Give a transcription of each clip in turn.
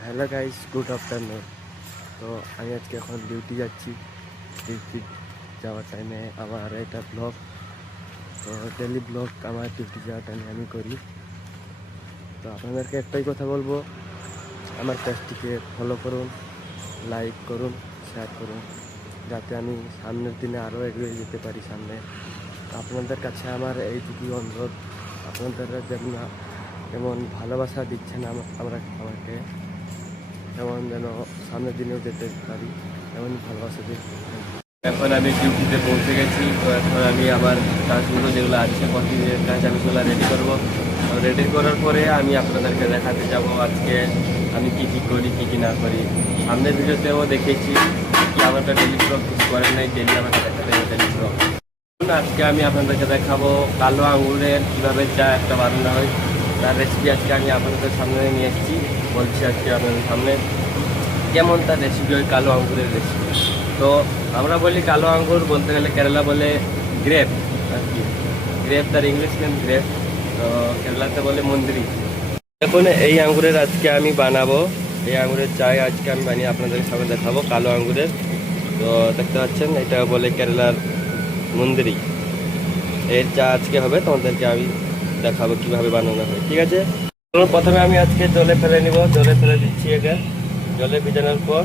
Hello guys, good afternoon. তো আমি আজকে এখন ডিউটি যাচ্ছি। ডিউটি যাওয়ার টাইমে আমার এটা ব্লগ, তো ডেলি ব্লগ আমার ডিউটি যাওয়ার টাইমে আমি করি। তো আপনাদেরকে একটাই কথা বলবো, আমার পেজটিকে ফলো করুন, লাইক করুন, শেয়ার করুন, যাতে আমি সামনের দিনে আরও এগিয়ে যেতে পারি সামনে। আপনাদের কাছে আমার এইটুকুই অনুরোধ, আপনারা যেমন ভালোবাসা দিচ্ছেন আমাকে, এমন যেন সামনের দিনেও যেতে পারি, এমন ভালোবাসা দিন। এখন আমি ডিউটিতে পৌঁছে গেছি। তো এখন আমি আমার কাজগুলো যেগুলো আছে প্রতিদিনের কাজ আমি সেগুলো রেডি করবো। রেডি করার পরে আমি আপনাদেরকে দেখাতে যাব আজকে আমি কী কী করি, কী কী না করি। সামনের ভিডিওতেও দেখেছি কি আমার ডেলি ব্লগ কিছু করেন নাই, ডেলি আমাকে দেখাতে হবে ডেলি ব্লগ। আজকে আমি আপনাদেরকে দেখাবো কালো আঙুরের কীভাবে চা একটা বানানো হয়, তার রেসিপি আজকে আমি আপনাদের সামনে নিয়ে এসেছি। বলছি আজকে আপনাদের সামনে কেমন তার রেসিপি হয়, কালো আঙ্গুরের রেসিপি। তো আমরা বলি কালো আঙ্গুর, বলতে গেলে কেরালা বলে গ্রেপ আর কি। গ্রেপ তার ইংলিশ নেম গ্রেপ, তো কেরালাতে বলে মন্দিরি। দেখুন এই আঙ্গুরের আজকে আমি বানাবো, এই আঙ্গুরের চাই আজকে আমি বানিয়ে আপনাদের সামনে দেখাবো কালো আঙ্গুরের। তো দেখতে পাচ্ছেন এটা বলে কেরালার মন্দিরি। এর চা আজকে হবে, তোমাদেরকে আমি দেখাবো কীভাবে বানানো হয়, ঠিক আছে? প্রথমে আমি আজকে জলে ফেলে নিব, জলে ফেলে দিচ্ছি। এটা জলে ভিজানোর পর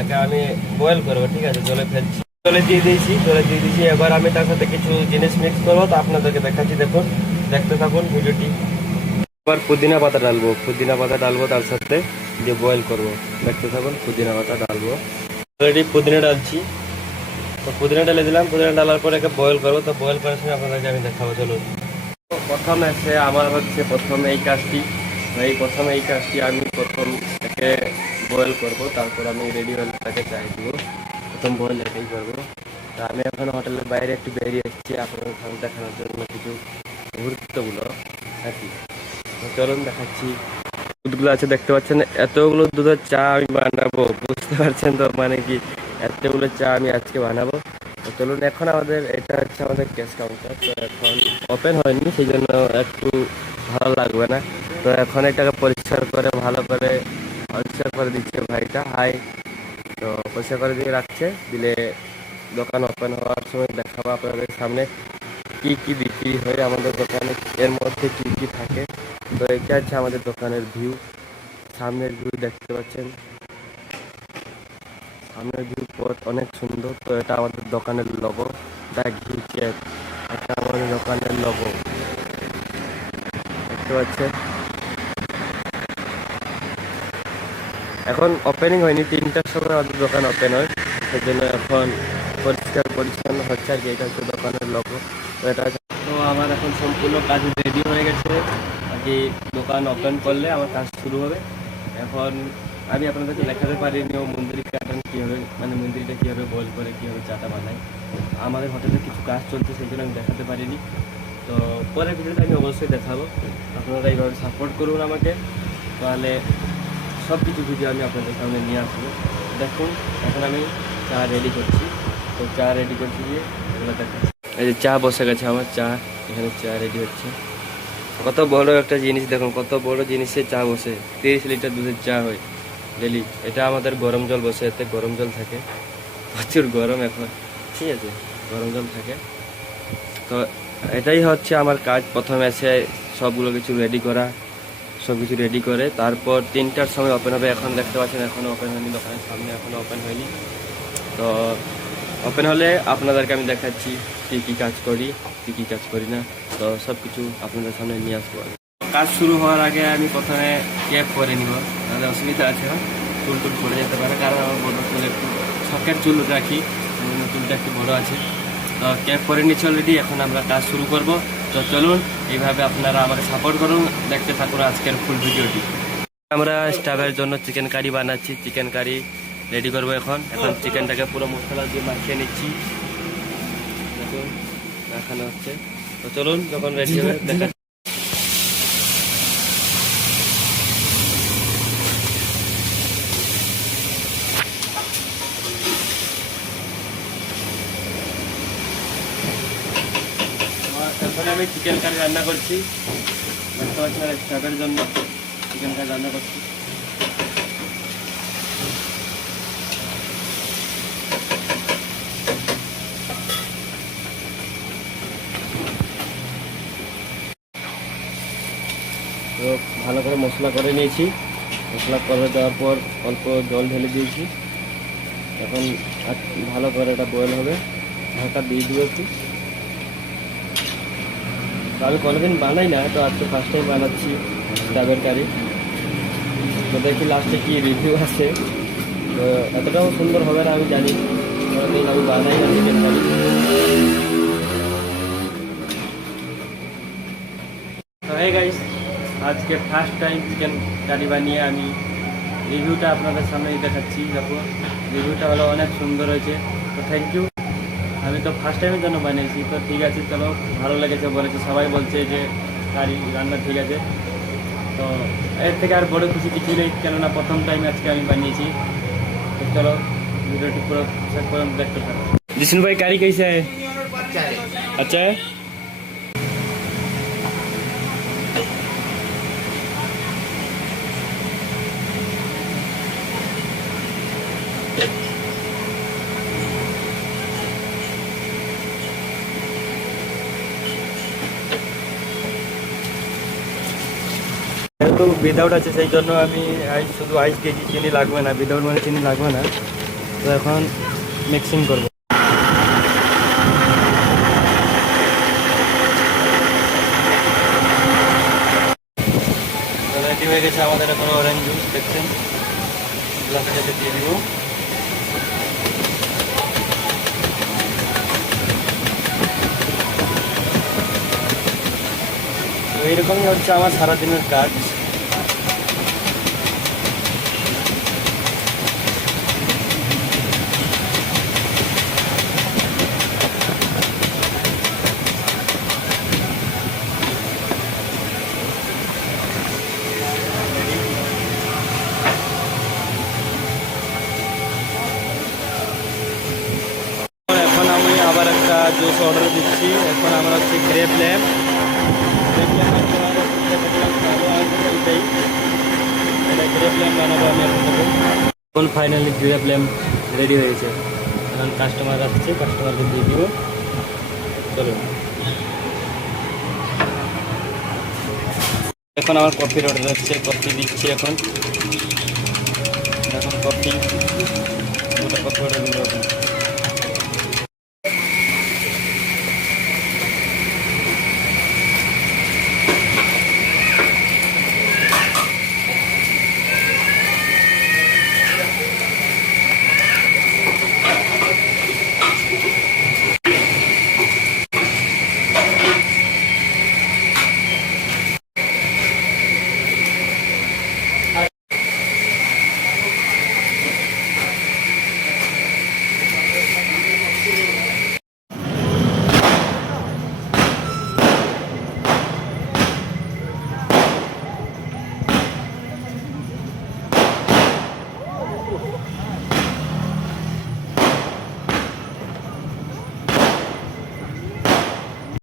একে আমি বয়েল করবো, ঠিক আছে? জলে ফেলছি, জলে দিয়ে দিয়েছি। এবার আমি তার সাথে কিছু জিনিস মিক্স করবো, তো আপনাদেরকে দেখাচ্ছি। দেখুন, দেখতে থাকুন ভিডিওটি। এবার পুদিনা পাতা ডালবো তার সাথে, দিয়ে বয়েল করবো। দেখতে থাকুন, পুদিনা পাতা ডালবো। অলরেডি পুদিনা ডালছি, তো পুদিনা ডালে দিলাম। পুদিনা ডালার পর একে বয়েল করবো। তো বয়েল করার সময় আপনাদেরকে আমি দেখাবো, চলুন। প্রথম এসে আমার হচ্ছে প্রথমে এই কাজটি আমি প্রথম একে বয়েল করব, তারপর আমি রেডি হলে তাকে চাই দিব। প্রথম বয়েল এটাই করবো। তা আমি এখন হোটেলের বাইরে একটু বেরিয়ে এসেছি আপনাদের সামনে দেখানোর জন্য কিছু মুহূর্তগুলো আর কি। তো চলুন দেখাচ্ছি। দুধগুলো আছে দেখতে পাচ্ছেন, এতগুলো দুধের চা আমি বানাবো, বুঝতে পারছেন তো মানে কি, এতগুলো চা আমি আজকে বানাবো। তো চলুন, এখন এটা হচ্ছে আমাদের ক্যাশ কাউন্টার। তো এখন ওপেন হয়নি, সেই জন্য একটু ভালো লাগবে না। তো এখন এটাকে পরিষ্কার করে ভালো করে পরিষ্কার করে দিচ্ছে ভাইটা। হাই। তো পরিষ্কার করে দিয়ে রাখছে, দিলে দোকান ওপেন হওয়ার সময় দেখাবো আপনাদের সামনে কি কি বিক্রি হয় আমাদের দোকানে, এর মধ্যে কি কি থাকে। তো এটা হচ্ছে আমাদের দোকানের ভিউ, সামনের ভিউ দেখতে পাচ্ছেন। সামনের ভিউ পথ অনেক সুন্দর। তো এটা আমাদের দোকানের লোগো, দা ঘি কেক, এটা আমাদের দোকানের লোগো দেখতে পাচ্ছেন। এখন ওপেনিং হয়নি, 3টার সময় আমাদের দোকান ওপেন হয়, সেই জন্য এখন পরিষ্কার পরিচ্ছন্ন হচ্ছে আর কি। এটা হচ্ছে দোকানের লোগো। তো এটা তো আমার এখন সম্পূর্ণ কাজ রেডি হয়ে গেছে আর কি। দোকান ওপেন করলে আমার কাজ শুরু হবে। এখন আমি আপনাদেরকে দেখাতে পারিনি মন্দির কাটান কীভাবে, মানে মন্দিরটা কীভাবে বয়েল করে কীভাবে চাটা বানাই। আমাদের হোটেলে কিছু কাজ চলছে, সেই জন্য আমি দেখাতে পারিনি। তো পরের ভিডিওতে আমি অবশ্যই দেখাবো। আপনারা এইভাবে সাপোর্ট করুন আমাকে, তাহলে সব কিছু ভিডিও আমি আপনাদের সামনে নিয়ে আসবো। দেখুন এখন আমি চা রেডি করছি। তো চা রেডি করছি গিয়ে এগুলো দেখাচ্ছি। এই যে চা বসে গেছে আমার, চা এখানে চা রেডি হচ্ছে। কত বড় একটা জিনিস দেখুন, কত বড় জিনিসে চা বসে। 30 লিটার দুধের চা হয় ডেলি। এটা আমাদের গরম জল বসে, এতে গরম জল থাকে, প্রচুর গরম এখন, ঠিক আছে? গরম জল থাকে। তো এটাই হচ্ছে আমার কাজ, প্রথমে এসে সবগুলো কিছু রেডি করা, সব কিছু রেডি করে তারপর 3টার সময় ওপেন হবে। এখন দেখতে পাচ্ছেন এখনও ওপেন হয়নি, দোকানের সামনে এখনও ওপেন হয়নি। তো ওপেন হলে আপনাদেরকে আমি দেখাচ্ছি কী কী কাজ করি, কী কী কাজ করি না। তো সব কিছু আপনাদের সামনে নিয়ে আসবো। কাজ শুরু হওয়ার আগে আমি প্রথমে ক্যাপ করে নিব, তাহলে অসুবিধা আছে না, চুল টুল পড়ে যেতে পারে, কারণ আমার বড় চুল, একটু শখের চুল রাখি, চুলটা একটু বড়ো আছে। তো ক্যাপ করে নিচ্ছি অলরেডি, এখন আমরা কাজ শুরু করব। তো চলুন, এইভাবে আপনারা আমাকে সাপোর্ট করুন, দেখতে থাকুন আজকের ফুল ভিডিওটি। আমরা স্টাফের জন্য চিকেন কারি বানাচ্ছি, চিকেন কারি রেডি করবো। এখন চিকেনটাকে পুরো মশলা দিয়ে মাখিয়ে নিচ্ছি, দেখুন মাখানো হচ্ছে। তো চলুন, যখন রেডি হবে দেখা। এখন আমি চিকেন কারি রান্না করছি, দেখতে পাচ্ছেন স্টাফের জন্য চিকেন কারি রান্না করছি। করে মশলা করে নিয়েছি। মশলা করে দেওয়ার পর অল্প জল ঢেলে দিয়েছি। এখন ভালো করে এটা বয়েল হবে, ঢাকা দিয়ে দেবো একটু। তো আমি কোনোদিন বানাই না, তো আজকে ফার্স্ট টাইম বানাচ্ছি ডাবের কারি। তো দেখি লাস্টে কি রিভিউ আছে। তো এতটাও সুন্দর হবে না আমি জানি, কোনোদিন আমি বানাই না চিকেন কারি। তো হে গাইস, আজকে ফার্স্ট টাইম চিকেন কারি বানিয়ে আমি রিভিউটা আপনাদের সামনে দেখাচ্ছি। দেখো রিভিউটা হলো অনেক সুন্দর হয়েছে। তো থ্যাংক ইউ। আমি তো ফার্স্ট টাইমের জন্য বানিয়েছি, তো ঠিক আছে, চলো ভালো লেগেছে বলেছে, সবাই বলছে যে কারি রান্না ঠিক আছে। তো এর থেকে আর বড় খুশি কিছু নেই, কেননা প্রথম টাইম আজকে আমি বানিয়েছি। তো চলো ভিডিওটি পুরো শেষ পর্যন্ত দেখতে থাকো। जिशन भाई कारी कैसा है? अच्छा है। যেহেতু উইদাউট আছে সেই জন্য আমি শুধু আইস দিয়েছি, চিনি লাগবে না। উইদাউট মানে চিনি লাগবে না। তো এখন মিক্সিং করবো। রেডি হয়ে গেছে আমাদের এখন অরেঞ্জ জুস, দেখছেন। গ্লাসের সাথে দিয়ে দিব। তো এইরকমই হচ্ছে আমার সারাদিনের কাজ। এখন আমি আবার একটা জুস অর্ডার দিচ্ছি। এখন আমরা হচ্ছে গ্রেপ ল্যাম্প। গ্রেপ ল্যাম্প বানাবো আমি এখন। ফাইনালি গ্রেপ ল্যাম্প রেডি হয়েছে। এখন কাস্টমার আসছে, কাস্টমারকে দিয়ে দিব। চলো এখন আমার কফির অর্ডার আসছে, কফি দিচ্ছি এখন। এখন কফি, দুটো কফি অর্ডার দিব এখন।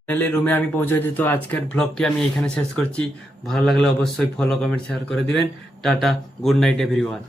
ফাইনালি রুমে আমি পৌঁছেছি। তো আজকের ব্লগটি আমি এখানে শেষ করছি। ভালো লাগলে অবশ্যই ফলো, কমেন্ট, শেয়ার করে দিবেন। Tata, good night everyone.